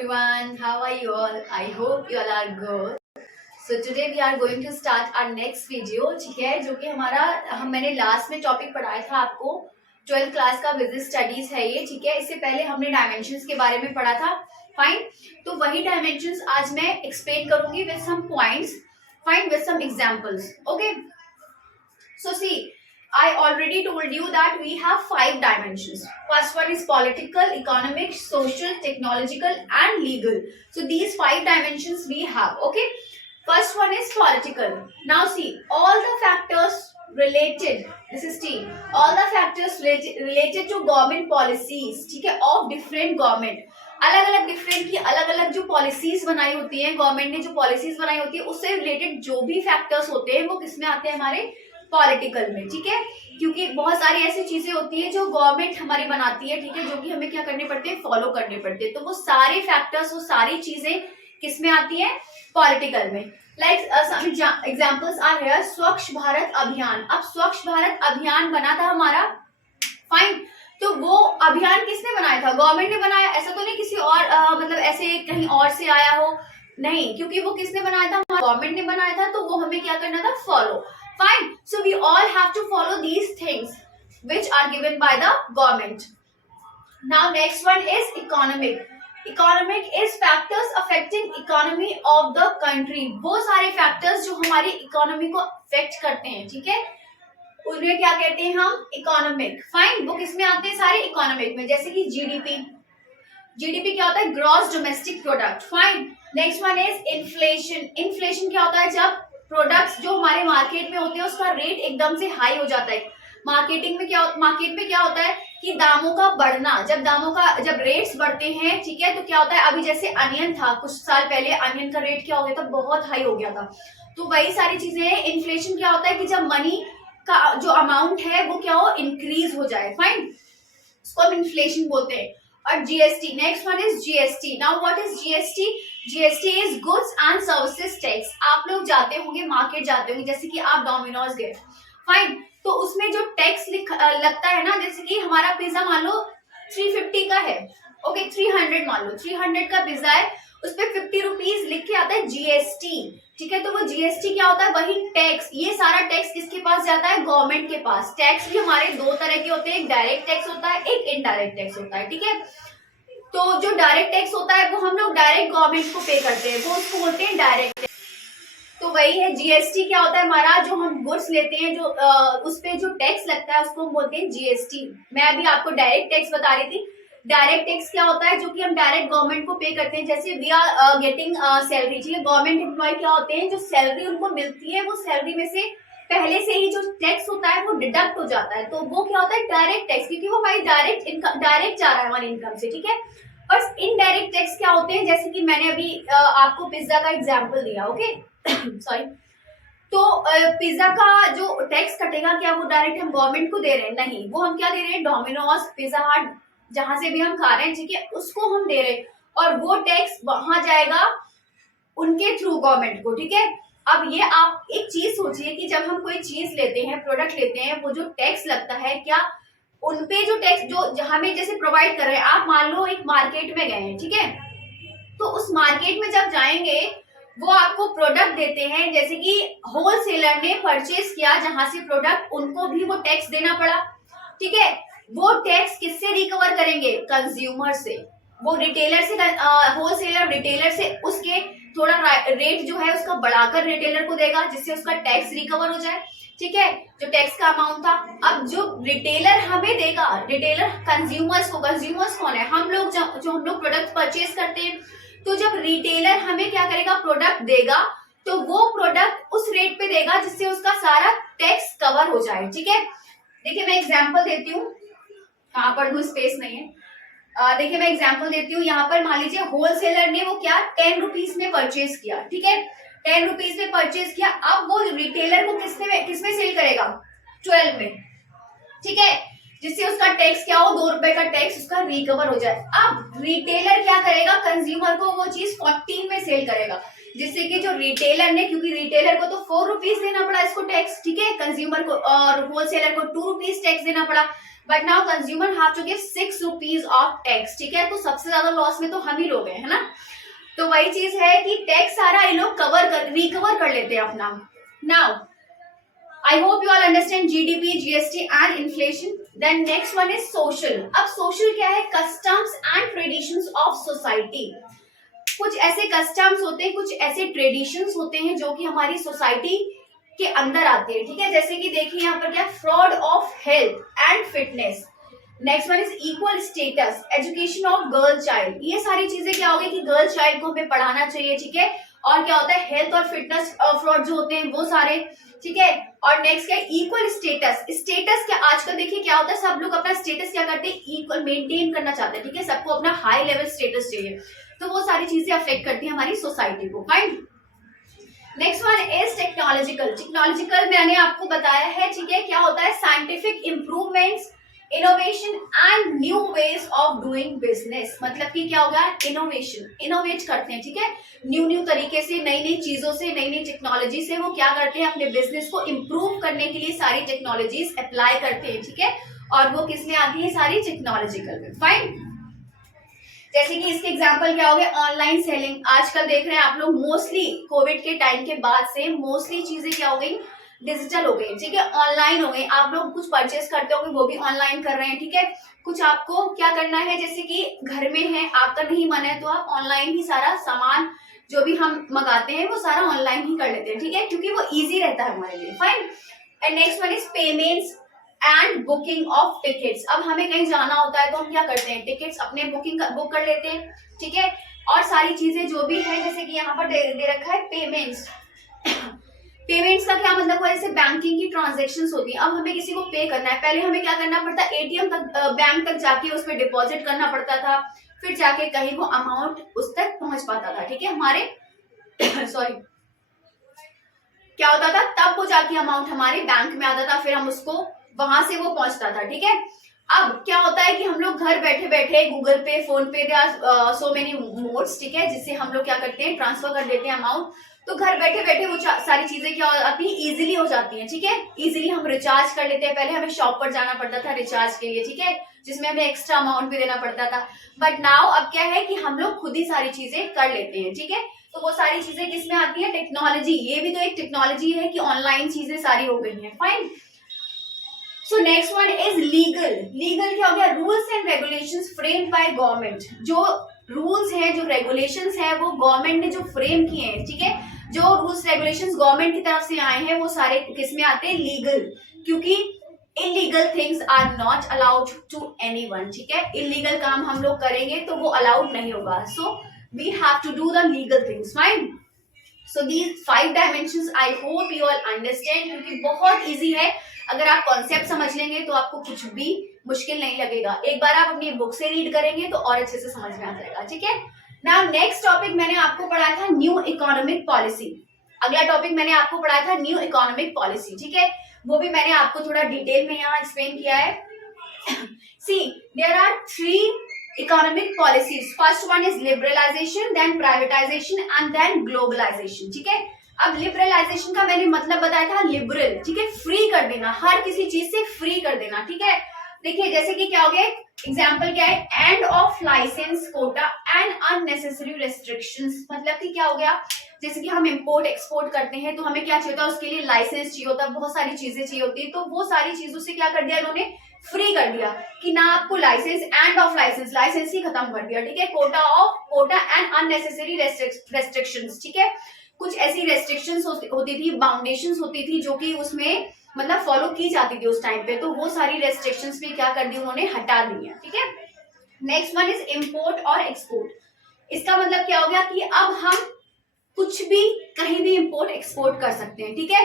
everyone, how are you all? I hope you all are good. So today we are going to start our next video, ठीक है, जो कि मैंने last में topic पढ़ाया था आपको 12th क्लास का बिजनेस स्टडीज है ये, ठीक है। इससे पहले हमने डायमेंशंस के बारे में पढ़ा था, फाइन। तो वही डायमेंशंस आज मैं एक्सप्लेन करूंगी with some points, fine, with some examples, okay. So see, I already told you that we have 5 dimensions. First one is political, economic, social, technological and legal. So these 5 dimensions we have, okay. First one is political. Now see, all the factors related, this is T, all the factors related to government policies, ठीक है, of different government. अलग अलग different की अलग अलग जो policies बनाई होती है, गवर्नमेंट ने जो पॉलिसीज बनाई होती है उससे रिलेटेड जो भी फैक्टर्स होते हैं वो किसमें आते हैं, हमारे पॉलिटिकल में, ठीक है। क्योंकि बहुत सारी ऐसी चीजें होती है जो गवर्नमेंट हमारी बनाती है, ठीक है, जो कि हमें क्या करने पड़ते हैं, फॉलो करने पड़ते हैं। तो वो सारे फैक्टर्स, वो सारी चीजें किसमें आती है, पॉलिटिकल में। लाइक एग्जाम्पल्स आर हियर, स्वच्छ भारत अभियान। अब स्वच्छ भारत अभियान बना था हमारा, फाइन। तो वो अभियान किसने बनाया था, गवर्नमेंट ने बनाया, ऐसा तो नहीं किसी और मतलब ऐसे कहीं और से आया हो, नहीं, क्योंकि वो किसने बनाया था, गवर्नमेंट ने बनाया था। तो वो हमें क्या करना था, follow, fine. So we all have to follow these things which are given by the government. Now next one is economic. Economic is factors affecting economy of the country. वो सारे factors जो हमारी economy को affect करते हैं, ठीक है, उन्हें क्या कहते हैं हम, economic, fine. वो किसमें आते हैं, सारे economic में, जैसे कि GDP. GDP क्या होता है, gross domestic product, fine. Next one is inflation. Inflation क्या होता है, जब प्रोडक्ट्स जो हमारे मार्केट में होते हैं उसका रेट एकदम से हाई हो जाता है। मार्केट में क्या होता है कि दामों का बढ़ना, जब रेट्स बढ़ते हैं, ठीक है, तो क्या होता है, अभी जैसे अनियन था, कुछ साल पहले अनियन का रेट क्या हो गया था, बहुत हाई हो गया था। तो वही सारी चीजें हैं। इन्फ्लेशन क्या होता है कि जब मनी का जो अमाउंट है वो क्या हो, इंक्रीज हो जाए, फाइन, उसको हम इन्फ्लेशन बोलते हैं। और GST, next one is GST. Now what is GST? GST is goods and services tax. आप लोग जाते होंगे, मार्केट जाते होंगे, जैसे कि आप डोमिनोज गए, फाइन, तो उसमें जो टैक्स लगता है ना, जैसे कि हमारा पिज्जा मान लो 350 का है, ओके, 300 मान लो, 300 का पिज्जा है, उस पर 50 रुपीज लिख के आता है जीएसटी, ठीक है। तो वो जीएसटी क्या होता है, वही टैक्स। ये सारा टैक्स किसके पास जाता है, गवर्नमेंट के पास। टैक्स भी हमारे दो तरह के होते हैं, एक डायरेक्ट टैक्स होता है, एक इनडायरेक्ट टैक्स होता है, ठीक है। तो जो डायरेक्ट टैक्स होता है वो हम लोग डायरेक्ट गवर्नमेंट को पे करते हैं, वो उसको बोलते हैं डायरेक्ट। तो वही है, जीएसटी क्या होता है हमारा, जो हम गुड्स लेते हैं, जो उस पे जो टैक्स लगता है उसको हम बोलते हैं जीएसटी। मैं अभी आपको डायरेक्ट टैक्स बता रही थी। डायरेक्ट टैक्स क्या होता है, जो कि हम डायरेक्ट गवर्नमेंट को पे करते हैं, जैसे वी आर गेटिंग सैलरी, ठीक है। गवर्नमेंट एम्प्लॉय क्या होते हैं, जो सैलरी उनको मिलती है, वो सैलरी में से पहले से ही जो टैक्स होता है वो डिडक्ट हो जाता है, तो वो क्या होता है, डायरेक्ट टैक्स, क्योंकि वो हमारी डायरेक्ट जा रहा है हमारी इनकम से, ठीक है। और इनडायरेक्ट टैक्स क्या होते हैं, जैसे कि मैंने अभी आपको पिज्जा का एग्जांपल दिया, ओके, सॉरी। तो पिज्जा का जो टैक्स कटेगा, क्या वो डायरेक्ट हम गवर्नमेंट को दे रहे हैं, नहीं, वो हम क्या दे रहे हैं, डोमिनोज, पिज्जा हट, जहां से भी हम खा रहे हैं, ठीक है, उसको हम दे रहे हैं, और वो टैक्स वहां जाएगा उनके थ्रू गवर्नमेंट को, ठीक है। अब ये आप एक चीज सोचिए कि जब हम कोई चीज लेते हैं, प्रोडक्ट लेते हैं, वो जो टैक्स लगता है, क्या उनपे जो टैक्स जो हमें जैसे प्रोवाइड कर रहे हैं, आप मान लो एक मार्केट में गए हैं, ठीक है, तो उस मार्केट में जब जाएंगे वो आपको प्रोडक्ट देते हैं, जैसे कि होलसेलर ने परचेज किया जहां से प्रोडक्ट, उनको भी वो टैक्स देना पड़ा, ठीक है। वो टैक्स किससे रिकवर करेंगे, कंज्यूमर से। वो रिटेलर से, होलसेलर रिटेलर से उसके थोड़ा रेट जो है उसका बढ़ाकर रिटेलर को देगा, जिससे उसका टैक्स रिकवर हो जाए, ठीक है, जो टैक्स का अमाउंट था। अब जो रिटेलर हमें देगा, रिटेलर कंज्यूमर्स को, कंज्यूमर्स कौन है, हम लोग, जो हम लोग प्रोडक्ट परचेज करते हैं। तो जब रिटेलर हमें क्या करेगा, प्रोडक्ट देगा, तो वो प्रोडक्ट उस रेट पे देगा जिससे उसका सारा टैक्स कवर हो जाए, ठीक है। देखिए मैं एग्जांपल देती हूँ, कहाँ पर हूँ, स्पेस नहीं है। देखिए मैं एग्जांपल देती हूँ, यहाँ पर मान लीजिए होलसेलर ने वो क्या 10 रुपीज में परचेज किया, ठीक है, 10 रुपीज में परचेज किया। अब वो रिटेलर को किसमें सेल करेगा, 12 में, ठीक है, जिससे उसका टैक्स क्या हो, 2 रुपए का टैक्स उसका रिकवर हो जाए। अब रिटेलर क्या करेगा, कंज्यूमर को वो चीज 14 में सेल करेगा। जिससे कि जो रिटेलर ने, क्योंकि रिटेलर को तो 4 रुपीज देना पड़ा इसको टैक्स, ठीक है, कंज्यूमर को, और होलसेलर को 2 रुपीज टैक्स देना पड़ा, but now consumer have to give 6 rupees of tax, ठीक है। तो सबसे ज्यादा लॉस में तो हम ही लोग हैं, है ना। तो वही चीज है कि टैक्स सारा ये लोग रिकवर कर लेते हैं अपना। Now I hope you all understand GDP, GST and inflation. Then next one is social. अब सोशल क्या है? Customs and traditions of society. कुछ ऐसे कस्टम्स होते हैं, कुछ ऐसे ट्रेडिशंस होते हैं जो कि हमारी सोसाइटी के अंदर आते हैं, ठीक है। जैसे कि देखिए यहाँ पर क्या, fraud of health and fitness. Next one is equal status, education of girl child. ये सारी चीजें क्या होगी कि गर्ल चाइल्ड को हमें पढ़ाना चाहिए, ठीक है। और क्या होता है, हेल्थ और फिटनेस फ्रॉड जो होते हैं वो सारे, ठीक है। और नेक्स्ट क्या, इक्वल स्टेटस। स्टेटस क्या, आजकल देखिए क्या होता है, सब लोग अपना स्टेटस क्या करते हैं, इक्वल मेंटेन करना चाहते हैं, ठीक है। सबको अपना हाई लेवल स्टेटस चाहिए, तो वो सारी चीजें अफेक्ट करती है हमारी सोसाइटी को, fine. Next one is technological. Technological मैंने आपको बताया है, ठीक है, क्या होता है, scientific improvements, innovation and new ways of doing business. मतलब कि क्या होगा, इनोवेशन, इनोवेट करते हैं, ठीक है, न्यू तरीके से, नई नई चीजों से, नई नई टेक्नोलॉजी से वो क्या करते हैं, अपने बिजनेस को इम्प्रूव करने के लिए सारी टेक्नोलॉजीज अप्लाई करते हैं, ठीक है। और वो किसमें आती है, सारी टेक्नोलॉजिकल में, फाइन। जैसे कि इसके एग्जांपल क्या हो गया, ऑनलाइन सेलिंग। आजकल देख रहे हैं आप लोग, मोस्टली कोविड के टाइम के बाद से मोस्टली चीजें क्या हो गई, डिजिटल हो गई, ठीक है, ऑनलाइन हो गई। आप लोग कुछ परचेस करते होंगे वो भी ऑनलाइन कर रहे हैं, ठीक है। कुछ आपको क्या करना है, जैसे कि घर में है, आपका नहीं मन है, तो आप ऑनलाइन ही सारा सामान जो भी हम मंगाते हैं वो सारा ऑनलाइन ही कर लेते हैं, ठीक है, क्योंकि वो इजी रहता है हमारे लिए, fine. And next one is payments and booking of tickets. अब हमें कहीं जाना होता है तो हम क्या करते हैं, टिकट्स अपने बुक कर लेते हैं, ठीक है। और सारी चीजें जो भी है, जैसे कि यहाँ पर दे रखा है पेमेंट्स। पेमेंट्स का क्या मतलब है, जैसे बैंकिंग की ट्रांजैक्शंस होती है। अब हमें किसी को पे करना है, पहले हमें क्या करना पड़ता है, एटीएम तक, बैंक तक जाके उसमें डिपॉजिट करना पड़ता था, फिर जाके कहीं वो अमाउंट उस तक पहुंच पाता था, ठीक है, हमारे सॉरी क्या होता था, तब वो जाके अमाउंट हमारे बैंक में आता था, फिर हम उसको वहां से वो पहुंचता था, ठीक है। अब क्या होता है कि हम लोग घर बैठे बैठे गूगल पे, फोन पे, सो मेनी मोड्स, ठीक है, जिससे हम लोग क्या करते हैं, ट्रांसफर कर देते हैं अमाउंट। तो घर बैठे बैठे वो सारी चीजें क्या हो जाती है, इजीली हो जाती हैं, ठीक है। इजीली हम रिचार्ज कर लेते हैं। पहले हमें शॉप पर जाना पड़ता था रिचार्ज के लिए, ठीक है, जिसमें हमें एक्स्ट्रा अमाउंट भी देना पड़ता था। बट नाउ अब क्या है कि हम लोग खुद ही सारी चीजें कर लेते हैं, ठीक है। तो वो सारी चीजें किसमें आती है, टेक्नोलॉजी। ये भी तो एक टेक्नोलॉजी है कि ऑनलाइन चीजें सारी हो गई हैं, fine. So next one is legal. Legal क्या हो गया, rules and regulations framed by government. जो रूल्स हैं, जो रेगुलेशंस हैं, वो गवर्नमेंट ने जो फ्रेम किए हैं, ठीक है। जो रूल्स रेगुलेशंस गवर्नमेंट की तरफ से आए हैं वो सारे किसमें आते हैं, लीगल, क्योंकि illegal things are not allowed to anyone, ठीक है। इलीगल काम हम लोग करेंगे तो वो अलाउड नहीं होगा, so we have to do the legal things, fine. So these 5 dimensions I hope you all understand, क्योंकि बहुत इजी है। अगर आप कॉन्सेप्ट समझ लेंगे तो आपको कुछ भी मुश्किल नहीं लगेगा। एक बार आप अपनी बुक से रीड करेंगे तो और अच्छे से समझ में आ जाएगा, ठीक है। नाउ नेक्स्ट टॉपिक मैंने आपको पढ़ाया था न्यू इकोनॉमिक पॉलिसी। अगला टॉपिक मैंने आपको पढ़ाया था न्यू इकोनॉमिक पॉलिसी, ठीक है, वो भी मैंने आपको थोड़ा डिटेल में यहाँ एक्सप्लेन किया है। See there are 3 economic policies. First one is liberalisation, then privatisation and then globalisation, ठीक है। अब लिबरलाइजेशन का मैंने मतलब बताया था लिबरल, ठीक है, फ्री कर देना, हर किसी चीज से फ्री कर देना, ठीक है। देखिए जैसे कि क्या हो गया, एग्जाम्पल क्या है, end of licence quota and unnecessary restrictions. मतलब कि क्या हो गया, जैसे कि हम इंपोर्ट एक्सपोर्ट करते हैं तो हमें क्या चाहिए होता है, उसके लिए लाइसेंस चाहिए होता है, बहुत सारी चीजें चाहिए होती है। तो वो सारी चीजों से क्या कर दिया इन्होंने, फ्री कर दिया कि ना आपको licence, end of licence, licence ही खत्म कर दिया, ठीक है। कोटा एंड अननेसेसरी रेस्ट्रिक्शंस, ठीक है। कुछ ऐसी रेस्ट्रिक्शंस होती थी, बाउंडेशंस होती थी जो कि उसमें मतलब फॉलो की जाती थी उस टाइम पे, तो वो सारी रेस्ट्रिक्शंस भी क्या कर दी उन्होंने, हटा दी है, ठीक है। नेक्स्ट वन इज इंपोर्ट और एक्सपोर्ट। इसका मतलब क्या हो गया कि अब हम कुछ भी कहीं भी इंपोर्ट एक्सपोर्ट कर सकते हैं, ठीक है।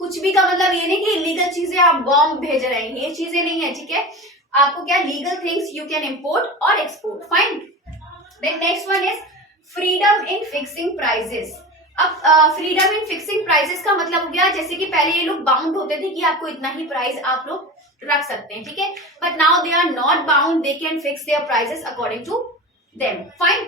कुछ भी का मतलब ये नहीं कि इलीगल चीजें आप बॉम्ब भेज रहे हैं, ये चीजें नहीं है, ठीक है। आपको क्या, legal things you can import और export, fine. Then next one is freedom in fixing prices. अब फ्रीडम इन फिक्सिंग प्राइसेस का मतलब हो गया, जैसे कि पहले ये लोग बाउंड होते थे कि आपको इतना ही प्राइस आप लोग रख सकते हैं, ठीक है। But now they are not bound, they can fix their prices according to them, fine.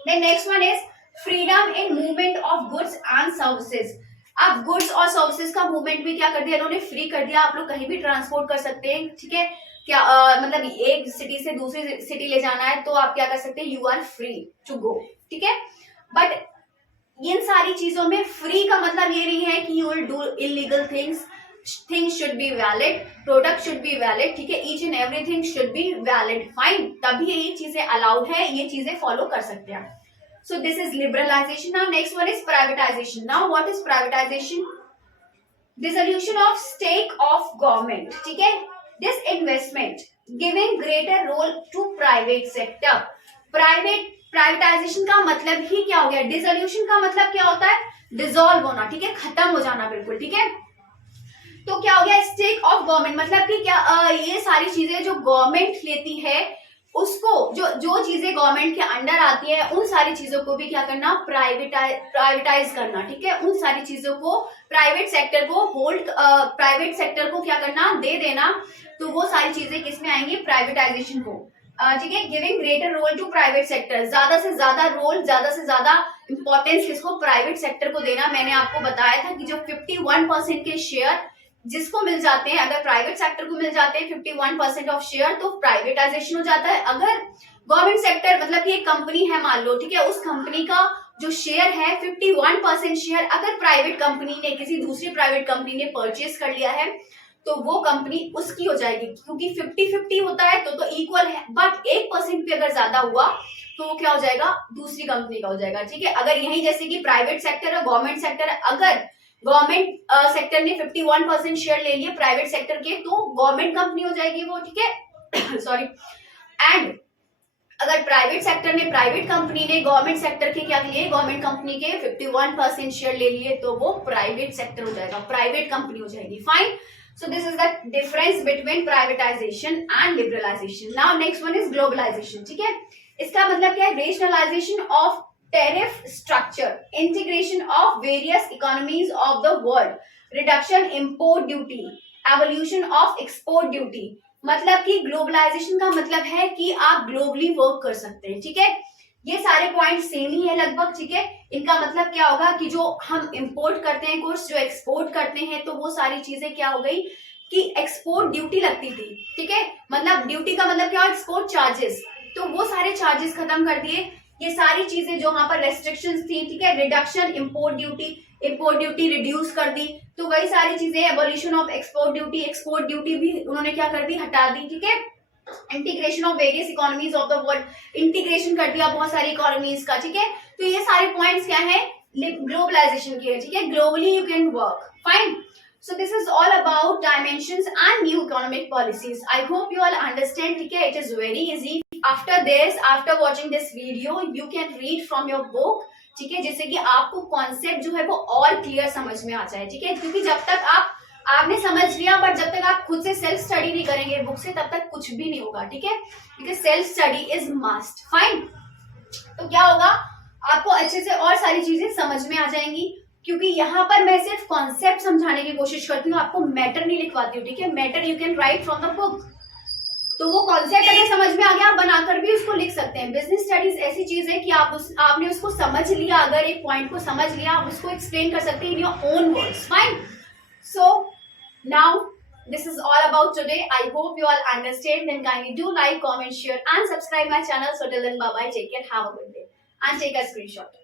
Then next one is freedom in movement of goods and services. अब गुड्स और सर्विसेज का मूवमेंट भी क्या कर दिया इन्होंने, फ्री कर दिया। आप लोग कहीं भी ट्रांसपोर्ट कर सकते हैं, ठीक है। क्या मतलब एक सिटी से दूसरी सिटी ले जाना है तो आप क्या कर सकते हैं, you are free to go, ठीक है। बट इन सारी चीजों में फ्री का मतलब ये नहीं है कि you will do illegal things. Things should be valid, product should be valid, ठीक है। Each and everything should be valid, fine, तभी ये चीजें अलाउड है, ये चीजें फॉलो कर सकते हैं। So this is liberalization. Now next one is privatization. Now what is privatization? Dissolution of stake of government, ठीक है। Disinvestment, giving greater role to private sector. Privatisation का मतलब ही क्या हो गया, डिसोल्यूशन का मतलब क्या होता है, डिसॉल्व होना, ठीक है, खत्म हो जाना, बिल्कुल, ठीक है। तो क्या हो गया, स्टेक ऑफ गवर्नमेंट, मतलब कि क्या ये सारी चीजें जो गवर्नमेंट लेती है उसको, जो चीजें गवर्नमेंट के अंडर आती है उन सारी चीजों को भी क्या करना, प्राइवेटाइज करना, ठीक है। उन सारी चीजों को प्राइवेट सेक्टर को होल्ड, प्राइवेट सेक्टर को क्या करना, दे देना। तो वो सारी चीजें किसमें आएंगी, प्राइवेटाइजेशन को, ठीक है। Giving greater role to private sector, ज्यादा से ज्यादा रोल, ज्यादा से ज्यादा इंपॉर्टेंस किसको, प्राइवेट सेक्टर को देना। मैंने आपको बताया था कि जो 51% के शेयर जिसको मिल जाते हैं, अगर प्राइवेट सेक्टर को मिल जाते हैं 51% ऑफ शेयर, तो प्राइवेटाइजेशन हो जाता है। अगर गवर्नमेंट सेक्टर, मतलब कि एक कंपनी है मान लो, ठीक है, उस कंपनी का जो शेयर है 51% शेयर अगर प्राइवेट कंपनी ने, किसी दूसरी प्राइवेट कंपनी ने परचेज कर लिया है तो वो कंपनी उसकी हो जाएगी, क्योंकि 50-50 होता है तो इक्वल है। बट 1% भी अगर ज्यादा हुआ तो वो क्या हो जाएगा, दूसरी कंपनी का हो जाएगा, ठीक है। अगर यही जैसे कि प्राइवेट सेक्टर है, गवर्नमेंट सेक्टर है, अगर गवर्नमेंट सेक्टर ने 51% शेयर ले लिए प्राइवेट सेक्टर के, तो गवर्नमेंट कंपनी हो जाएगी वो, ठीक है। सॉरी। एंड अगर प्राइवेट सेक्टर ने, प्राइवेट कंपनी ने गवर्नमेंट सेक्टर के क्या लिए, गवर्नमेंट कंपनी के 51% शेयर ले लिए, तो वो प्राइवेट सेक्टर हो जाएगा, प्राइवेट कंपनी हो जाएगी, fine. So this is the difference between privatization and liberalization. Now next one is globalization, ठीक है। इसका मतलब क्या है, rationalization of tariff structure, integration of various economies of the world, reduction import duty, evolution of export duty। मतलब कि globalisation का मतलब है कि आप ग्लोबली वर्क कर सकते हैं, ठीक है। ये सारे पॉइंट सेम ही है लगभग, ठीक है। इनका मतलब क्या होगा कि जो हम इंपोर्ट करते हैं गुड्स, जो एक्सपोर्ट करते हैं, तो वो सारी चीजें क्या हो गई कि एक्सपोर्ट ड्यूटी लगती थी, ठीक है। मतलब ड्यूटी का मतलब क्या, एक्सपोर्ट चार्जेस, तो वो सारे चार्जेस खत्म कर दिए। ये सारी चीजें जो वहां पर रेस्ट्रिक्शंस थी, ठीक है, रिडक्शन इंपोर्ट ड्यूटी रिड्यूस कर दी, तो वही सारी चीजें, एबोलिशन ऑफ एक्सपोर्ट ड्यूटी भी उन्होंने क्या कर दी, हटा दी, ठीक है। Integration of various economies of the world, integration कर दिया बहुत सारी इकोनॉमीज का, ठीक है। तो ये सारे पॉइंट्स क्या है, ग्लोबलाइजेशन के, ठीक है। Globally you can work, fine. So this is all about dimensions and new economic policies. I hope you all understand, ठीक है। It is very easy. After this, after watching this video, you can read from your book, ठीक है, जिससे कि आपको concept जो है वो और क्लियर समझ में आ जाए, ठीक है। क्योंकि जब तक आपने समझ लिया, बट जब तक आप खुद से सेल्फ स्टडी नहीं करेंगे बुक से, तब तक कुछ भी नहीं होगा, ठीक है। क्योंकि self study is must, fine. तो क्या होगा, आपको अच्छे से और सारी चीजें समझ में आ जाएंगी, क्योंकि यहाँ पर मैं सिर्फ कॉन्सेप्ट समझाने की कोशिश करती हूँ, आपको मैटर नहीं लिखवाती हूँ, ठीक है। Matter you can write from the book. तो वो कॉन्सेप्ट अगर समझ में आ गया, आप बनाकर भी उसको लिख सकते हैं। बिजनेस स्टडीज ऐसी चीज है कि आपने उसको समझ लिया, अगर एक पॉइंट को समझ लिया, आप उसको एक्सप्लेन कर सकते हैं in your own words, fine. So now this is all about today. I hope you all understand. Then kindly do like, comment, share and subscribe my channel. So till then, bye bye, take care, have a good day and take a screenshot.